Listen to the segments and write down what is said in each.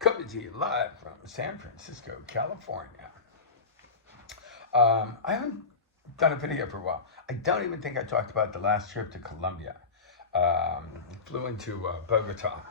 Coming to you live from San Francisco, California. I haven't done a video for a while. I don't even think I talked about the last trip to Colombia. Um, Flew into Bogota.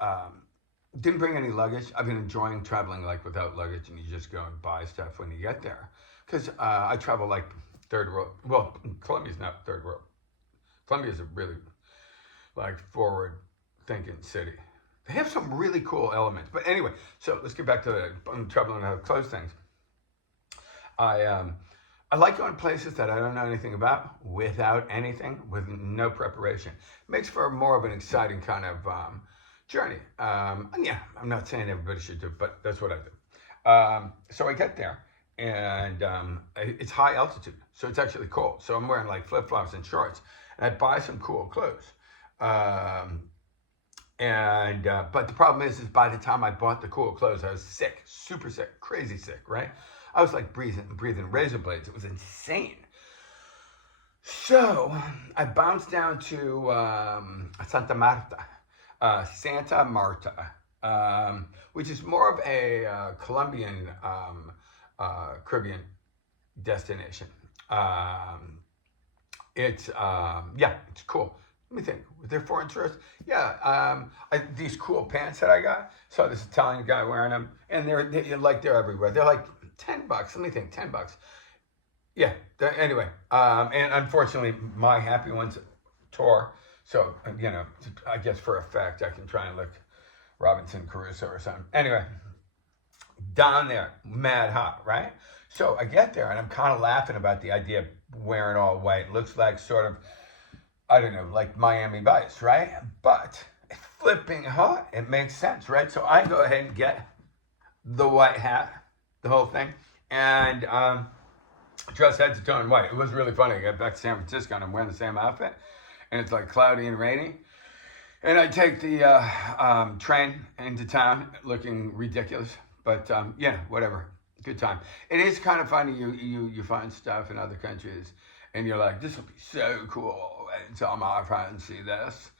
Um, didn't bring any luggage. I've been enjoying traveling like without luggage, and you just go and buy stuff when you get there. Because I travel like third world. Well, Colombia's not third world. Colombia's a really like forward thinking city. They have some really cool elements. But anyway, so let's get back to the traveling without clothes things. I I like going places that I don't know anything about without anything, with no preparation. Makes for more of an exciting kind of journey. And yeah, I'm not saying everybody should do it, but that's what I do. So I get there, and it's high altitude, so it's actually cold. So I'm wearing like flip flops and shorts, and I buy some cool clothes. Um, but the problem is by the time I bought the cool clothes, I was sick, super sick, crazy sick, right? I was like breathing razor blades. It was insane. So I bounced down to Santa Marta, which is more of a Colombian Caribbean destination. It's cool. Let me think. Was there foreign tourists? Yeah. These cool pants that I got. Saw this Italian guy wearing them, and they're everywhere. They're like $10. Let me think. $10. Yeah. Anyway, and unfortunately, my Happy Ones tore. So I guess for effect, I can try and look Robinson Crusoe or something. Anyway, down there, mad hot, right? So I get there, and I'm kind of laughing about the idea of wearing all white. Looks like sort of, I don't know, like Miami Vice, right? But it's flipping hot. It makes sense, right? So I go ahead and get the white hat, the whole thing, and dress head to toe in white. It was really funny. I got back to San Francisco, and I'm wearing the same outfit, and it's like cloudy and rainy. And I take the train into town looking ridiculous, but whatever. Good time. It is kind of funny. You find stuff in other countries, and you're like, this would be so cool. And so my friends see this.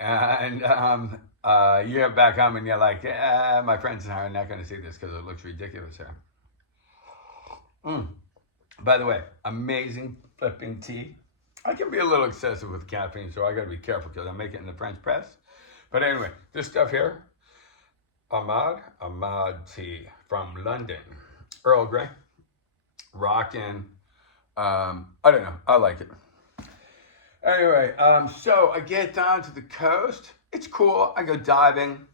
And you get back home and you're like, my friends are not going to see this because it looks ridiculous here. By the way, amazing flipping tea. I can be a little excessive with caffeine, so I got to be careful because I make it in the French press. But anyway, this stuff here, Ahmad tea from London. Earl Grey. Rockin'. I don't know. I like it. Anyway, so I get down to the coast. It's cool. I go diving.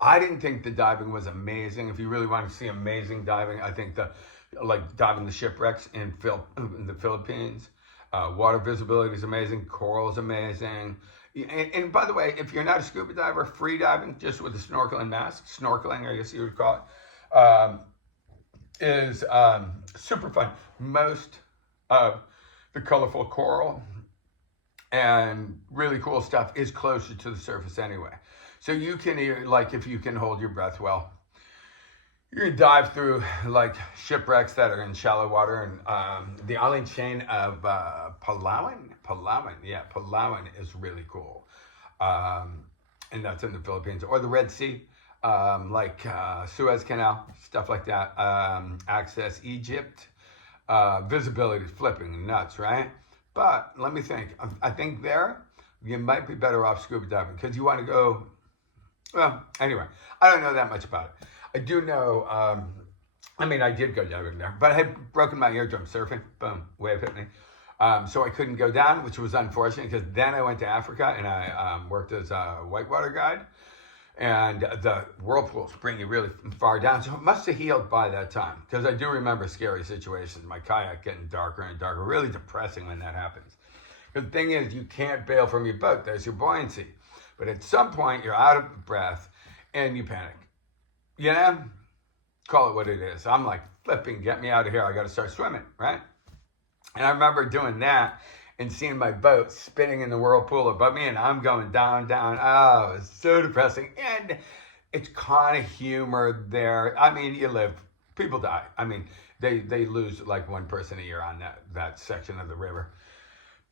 I didn't think the diving was amazing. If you really want to see amazing diving, I think diving the shipwrecks in the Philippines. Water visibility is amazing. Coral is amazing. And by the way, if you're not a scuba diver, free diving, just with a snorkel and mask, snorkeling, I guess you would call it, is super fun. Most of the colorful coral and really cool stuff is closer to the surface anyway. So you can, if you can hold your breath well, you can dive through like shipwrecks that are in shallow water, and the island chain of Palawan is really cool, and that's in the Philippines, or the Red Sea, Suez Canal, stuff like that. Access Egypt, visibility flipping nuts, right? But let me think. I think there you might be better off scuba diving because you want to go. Well, anyway, I don't know that much about it. I do know, I did go diving there, but I had broken my eardrum surfing. Boom, wave hit me. So I couldn't go down, which was unfortunate because then I went to Africa and I worked as a whitewater guide. And the whirlpools bring you really far down. So it must have healed by that time because I do remember scary situations. My kayak getting darker and darker, really depressing when that happens. The thing is, you can't bail from your boat. There's your buoyancy. But at some point, you're out of breath and you panic. Call it what it is. I'm like, flipping, get me out of here. I got to start swimming, right? And I remember doing that and seeing my boat spinning in the whirlpool above me, and I'm going down, down. Oh, it's so depressing. And it's kind of humor there. People die. They lose like one person a year on that section of the river.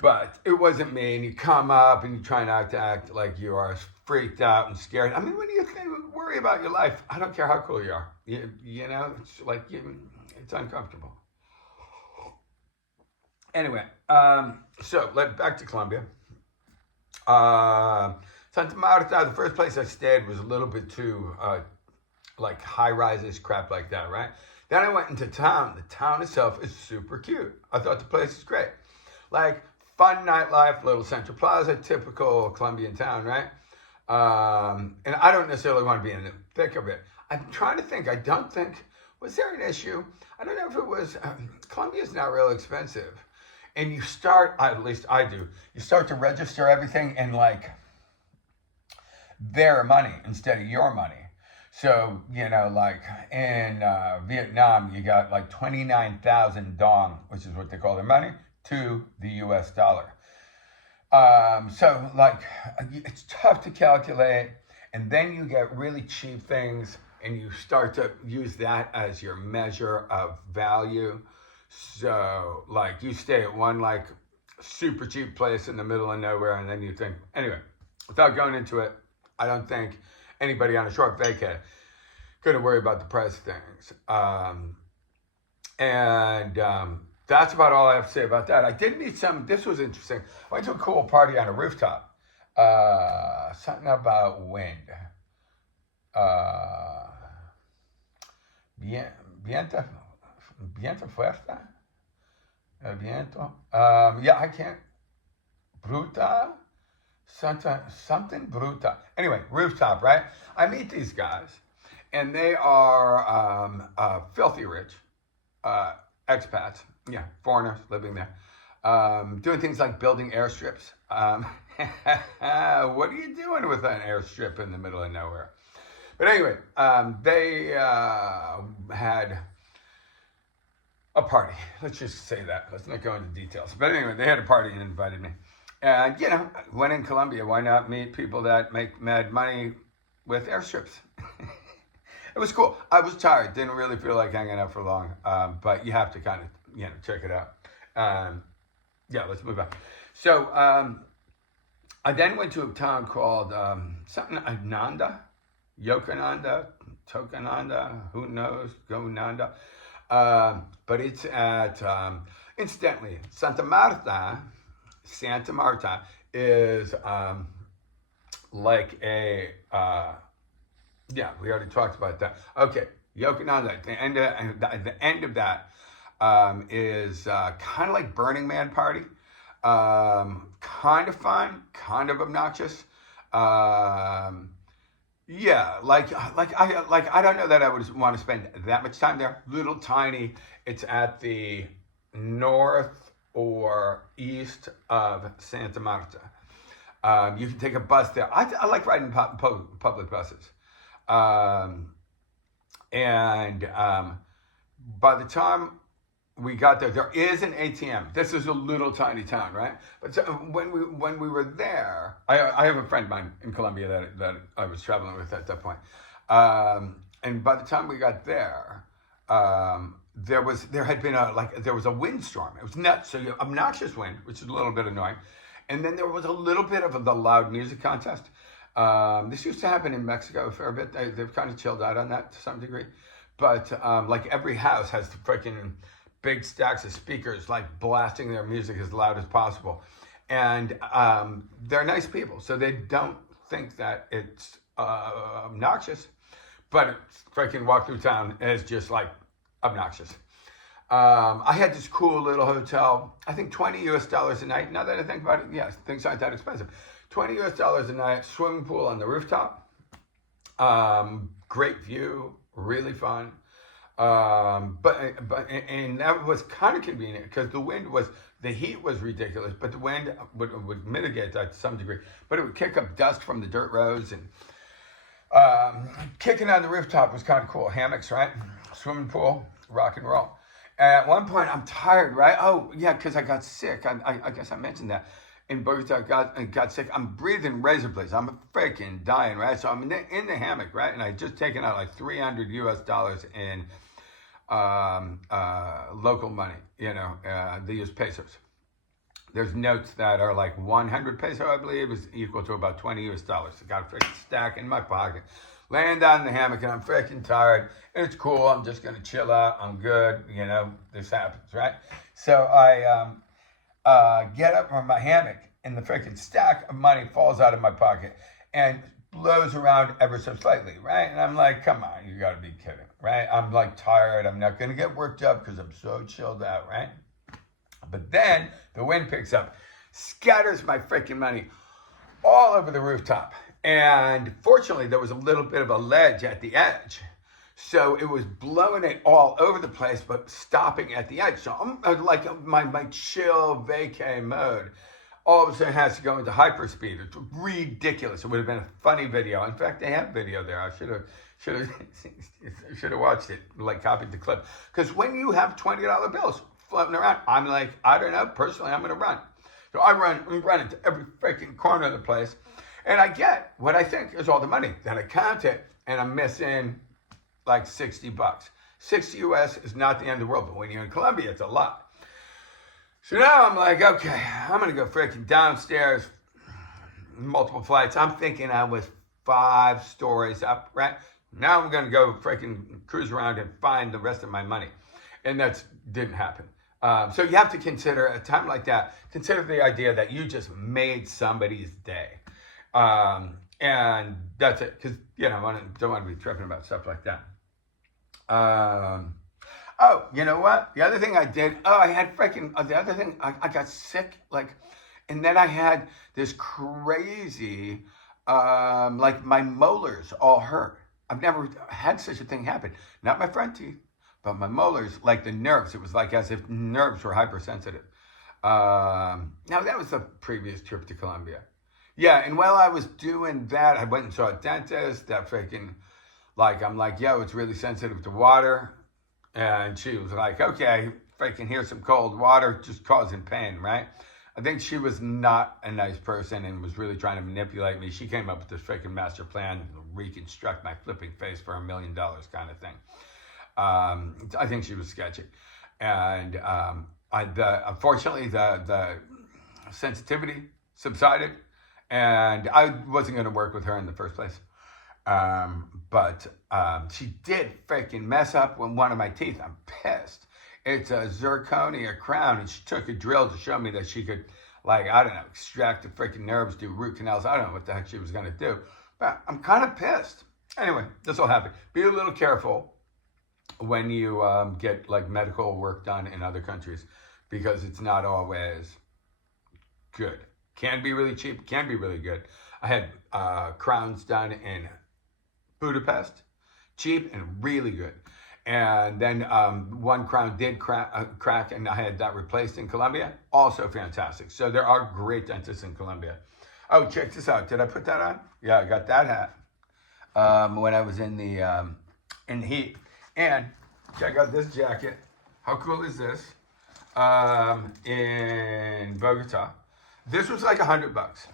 But it wasn't me. And you come up and you try not to act like you are freaked out and scared. I mean, when you worry about your life, I don't care how cool you are. You know, it's like it's uncomfortable. Anyway, so back to Colombia. Santa Marta, the first place I stayed was a little bit too like high rises, crap like that, right? Then I went into town. The town itself is super cute. I thought the place was great. Like fun nightlife, little Central Plaza, typical Colombian town, right? And I don't necessarily want to be in the thick of it. I'm trying to think. I don't think, was there an issue? I don't know if it was, Colombia's not real expensive. And you start, at least I do, you start to register everything in like their money instead of your money. So, you know, like in Vietnam, you got like 29,000 dong, which is what they call their money, to the US dollar. So, like, it's tough to calculate. And then you get really cheap things and you start to use that as your measure of value. So, like, you stay at one, like, super cheap place in the middle of nowhere, and then you think, anyway, without going into it, I don't think anybody on a short vacay couldn't worry about the price of things. That's about all I have to say about that. I did meet this was interesting. I went to a cool party on a rooftop. Something about wind. Viento fuerte? Viento. Yeah, I can't. Bruta? Something bruta. Anyway, rooftop, right? I meet these guys, and they are filthy rich, expats, yeah, foreigners living there, doing things like building airstrips. What are you doing with an airstrip in the middle of nowhere? But anyway, they had a party. Let's just say that. Let's not go into details. But anyway, they had a party and invited me. And, you know, when in Colombia, why not meet people that make mad money with airstrips? It was cool. I was tired. Didn't really feel like hanging out for long. But you have to kind of, you know, check it out. Yeah, let's move on. So I then went to a town called something Ananda, Yokananda, Tokananda, who knows, Gonanda. But it's at, incidentally, Santa Marta is like a, yeah, we already talked about that. Okay, Yokananda, the end of that is kind of like Burning Man party. Kind of fun, kind of obnoxious. Yeah, I don't know that I would want to spend that much time there. Little tiny. It's at the north or east of Santa Marta. You can take a bus there. I like riding public buses. By the time we got there, there is an ATM. This is a little tiny town, right? But so when we were there, I have a friend of mine in Colombia that I was traveling with at that point. And by the time we got there, there was a windstorm. It was nuts. So obnoxious wind, which is a little bit annoying. And then there was a little bit of the loud music contest. This used to happen in Mexico a fair bit. They've kind of chilled out on that to some degree. But like every house has the freaking big stacks of speakers, like blasting their music as loud as possible. And they're nice people, so they don't think that it's obnoxious, but freaking walk through town is just like obnoxious. I had this cool little hotel, I think $20 US a night. Now that I think about it, yes, things aren't that expensive. $20 US a night, swimming pool on the rooftop. Great view, really fun. And that was kind of convenient because the heat was ridiculous, but the wind would mitigate that to some degree. But it would kick up dust from the dirt roads, and kicking on the rooftop was kind of cool. Hammocks, right? Swimming pool, rock and roll. And at one point, I'm tired, right? Oh, yeah, because I got sick. I guess I mentioned that. In Bogota, got sick. I'm breathing razor blades. I'm freaking dying, right? So I'm in the hammock, right? And I just taken out like $300 US in local money, you know, they use pesos. There's notes that are like 100 peso, I believe, is equal to about 20 US dollars. I got a freaking stack in my pocket, laying down in the hammock, and I'm freaking tired. It's cool. I'm just gonna chill out. I'm good. You know, this happens, right? So I get up from my hammock, and the freaking stack of money falls out of my pocket and blows around ever so slightly, right? And I'm like, come on, you gotta be kidding, right? I'm like tired. I'm not gonna get worked up because I'm so chilled out, right? But then the wind picks up, scatters my freaking money all over the rooftop. And fortunately, there was a little bit of a ledge at the edge. So it was blowing it all over the place, but stopping at the edge. So I'm like my chill vacay mode all of a sudden has to go into hyperspeed. It's ridiculous. It would have been a funny video. In fact, they have video there. I should have watched it, like copied the clip. Because when you have $20 bills floating around, I'm like, I don't know, personally, I'm going to run. So I'm running to every freaking corner of the place. And I get what I think is all the money. Then I count it, and I'm missing like 60 bucks. 60 US is not the end of the world, but when you're in Colombia, it's a lot. So now I'm like, okay, I'm going to go freaking downstairs, multiple flights. I'm thinking I was 5 stories up, right? Now I'm going to go freaking cruise around and find the rest of my money. And that didn't happen. So you have to consider a time like that, consider the idea that you just made somebody's day. And that's it. Because, you know, I don't want to be tripping about stuff like that. Oh, you know what? The other thing I did, I had freaking, the other thing, I got sick, like, and then I had this crazy, like my molars all hurt. I've never had such a thing happen. Not my front teeth, but my molars, like the nerves. It was like as if nerves were hypersensitive. Now that was the previous trip to Colombia. Yeah, and while I was doing that, I went and saw a dentist that freaking, like, I'm like, yo, it's really sensitive to water. And she was like, okay, freaking here's some cold water, just causing pain, right? I think she was not a nice person and was really trying to manipulate me. She came up with this freaking master plan, reconstruct my flipping face for $1 million kind of thing. I think she was sketchy. And unfortunately, the sensitivity subsided, and I wasn't going to work with her in the first place. But she did freaking mess up with one of my teeth. I'm pissed. It's a zirconia crown, and she took a drill to show me that she could, like, I don't know, extract the freaking nerves, do root canals. I don't know what the heck she was going to do. But I'm kind of pissed. Anyway, this will happen. Be a little careful when you get, like, medical work done in other countries, because it's not always good. Can be really cheap, can be really good. I had crowns done in Budapest, cheap and really good. And then one crown did crack, and I had that replaced in Colombia. Also fantastic. So there are great dentists in Colombia. Oh, check this out. Did I put that on? Yeah, I got that hat when I was in the heat. And check out this jacket. How cool is this? In Bogota. This was like $100.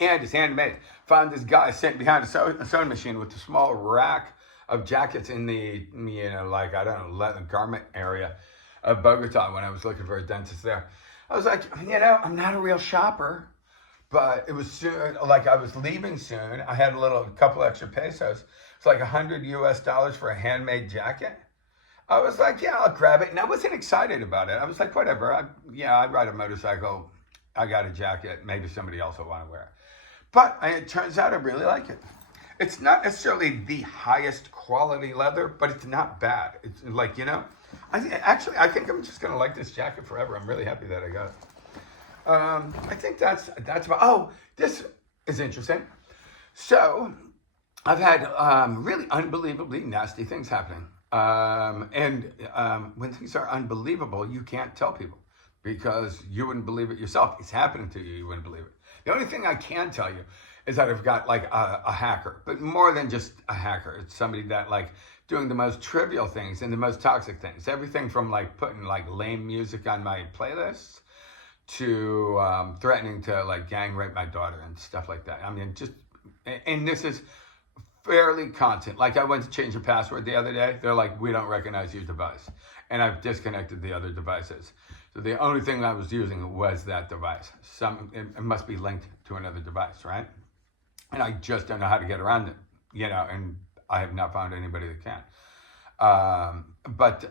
And it's handmade. Found this guy sitting behind a sewing machine with a small rack of jackets in the, you know, like, I don't know, leather garment area of Bogota when I was looking for a dentist there. I was like, you know, I'm not a real shopper, but it was soon, like I was leaving soon. I had a couple extra pesos. It's like $100 US for a handmade jacket. I was like, yeah, I'll grab it. And I wasn't excited about it. I was like, whatever. I ride a motorcycle. I got a jacket. Maybe somebody else will want to wear it. But it turns out I really like it. It's not necessarily the highest quality leather, but it's not bad. It's like, you know, I think I'm just going to like this jacket forever. I'm really happy that I got it. I think that's about, this is interesting. So I've had really unbelievably nasty things happening. When things are unbelievable, you can't tell people because you wouldn't believe it yourself. It's happening to you, you wouldn't believe it. The only thing I can tell you is that I've got like a hacker, but more than just a hacker. It's somebody that like doing the most trivial things and the most toxic things. Everything from like putting like lame music on my playlists to threatening to like gang rape my daughter and stuff like that. I mean, and this is fairly constant. Like I went to change a password the other day. They're like, we don't recognize your device. And I've disconnected the other devices. So the only thing I was using was that device. It must be linked to another device, right? And I just don't know how to get around it, and I have not found anybody that can. But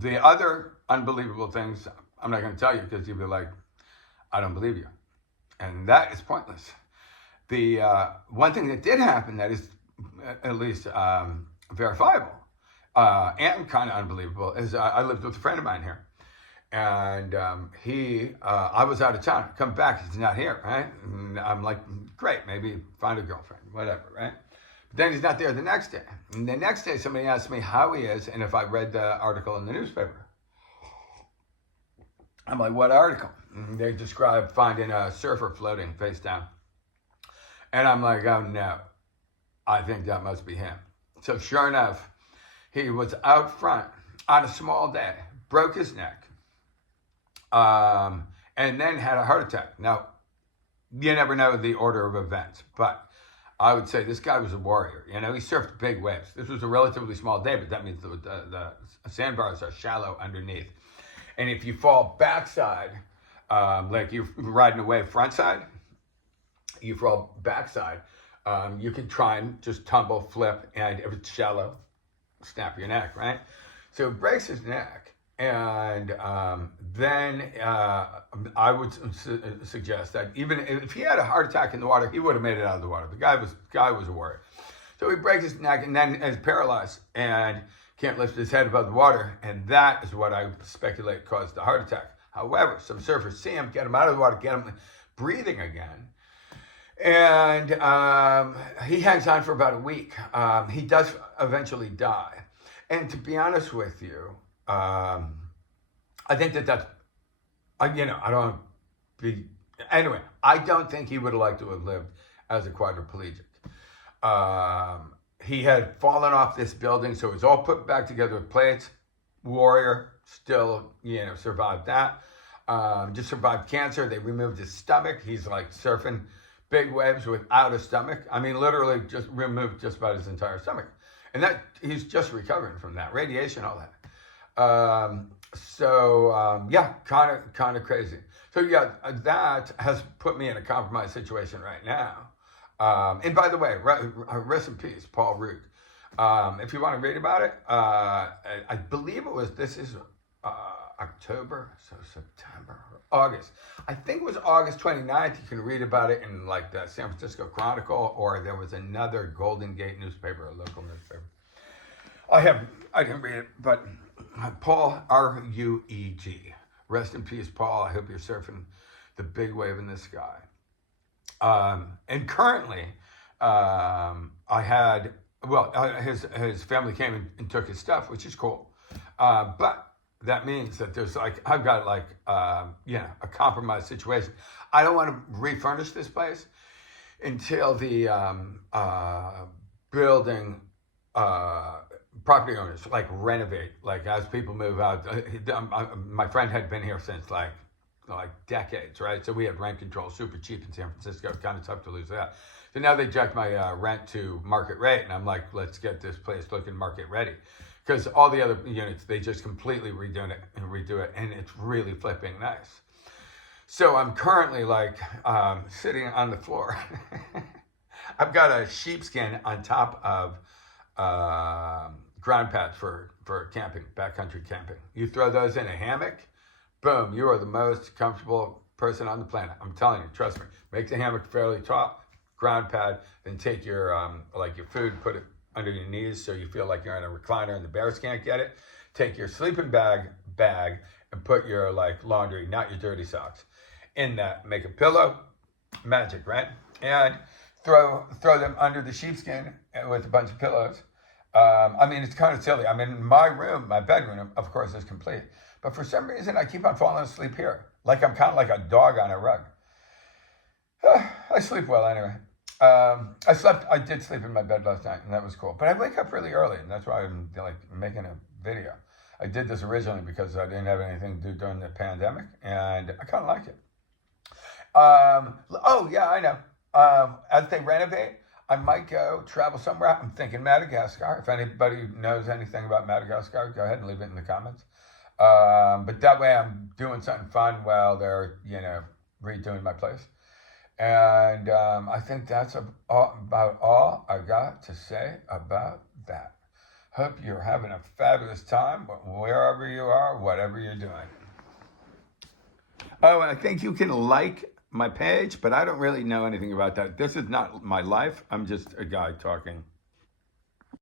the other unbelievable things, I'm not going to tell you because you'll be like, I don't believe you. And that is pointless. The one thing that did happen that is at least verifiable and kind of unbelievable is I lived with a friend of mine here. And I was out of town. Come back, he's not here, right? And I'm like, great, maybe find a girlfriend, whatever, right? But then he's not there the next day. And the next day, somebody asked me how he is and if I read the article in the newspaper. I'm like, what article? And they describe finding a surfer floating face down. And I'm like, oh no, I think that must be him. So sure enough, he was out front on a small day, broke his neck, and then had a heart attack. Now, you never know the order of events, but I would say this guy was a warrior. He surfed big waves. This was a relatively small day, but that means the sandbars are shallow underneath. And if you fall backside, like you're riding a wave frontside, you fall backside, you can try and just tumble, flip, and if it's shallow, snap your neck, right? So it breaks his neck. And then I would suggest that even if he had a heart attack in the water, he would have made it out of the water. The guy was a warrior. So he breaks his neck and then is paralyzed and can't lift his head above the water. And that is what I speculate caused the heart attack. However, some surfers see him, get him out of the water, get him breathing again. And he hangs on for about a week. He does eventually die. And to be honest with you, I think that's, I don't be, anyway, I don't think he would have liked to have lived as a quadriplegic. He had fallen off this building, so it was all put back together with plates. Warrior, still, survived that. Just survived cancer. They removed his stomach. He's like surfing big waves without a stomach. I mean, literally just removed just about his entire stomach. And that he's just recovering from that. Radiation, all that. Yeah, kind of crazy. So yeah, that has put me in a compromised situation right now. And by the way, rest in peace, Paul Root. If you want to read about it, I believe this is October, so September, August. I think it was August 29th. You can read about it in like the San Francisco Chronicle, or there was another Golden Gate newspaper, a local newspaper. I didn't read it, but Paul, R-U-E-G. Rest in peace, Paul. I hope you're surfing the big wave in the sky. And currently, his family came and took his stuff, which is cool. But that means that there's I've got a compromised situation. I don't want to refurnish this place until the building property owners renovate, as people move out. My friend had been here since like decades, right? So we had rent control, super cheap in San Francisco. It's kind of tough to lose that. So now they jacked my rent to market rate, and I'm like, let's get this place looking market ready. Because all the other units, they just completely redo it, and it's really flipping nice. So I'm currently sitting on the floor. I've got a sheepskin on top of ground pads for camping, backcountry camping. You throw those in a hammock, boom, you are the most comfortable person on the planet. I'm telling you, trust me. Make the hammock fairly tall, ground pad, then take your your food, put it under your knees so you feel like you're in a recliner and the bears can't get it. Take your sleeping bag and put your laundry, not your dirty socks, in that. Make a pillow, magic, right? And throw them under the sheepskin with a bunch of pillows. It's kind of silly. My room, my bedroom, of course, is complete. But for some reason, I keep on falling asleep here. I'm kind of like a dog on a rug. I sleep well anyway. I did sleep in my bed last night, and that was cool. But I wake up really early, and that's why I'm making a video. I did this originally because I didn't have anything to do during the pandemic, and I kind of like it. I know. As they renovate, I might go travel somewhere. I'm thinking Madagascar. If anybody knows anything about Madagascar, go ahead and leave it in the comments. But that way I'm doing something fun while they're, redoing my place. And I think that's about all I got to say about that. Hope you're having a fabulous time wherever you are, whatever you're doing. Oh, and I think you can like my page, but I don't really know anything about that. This is not my life. I'm just a guy talking.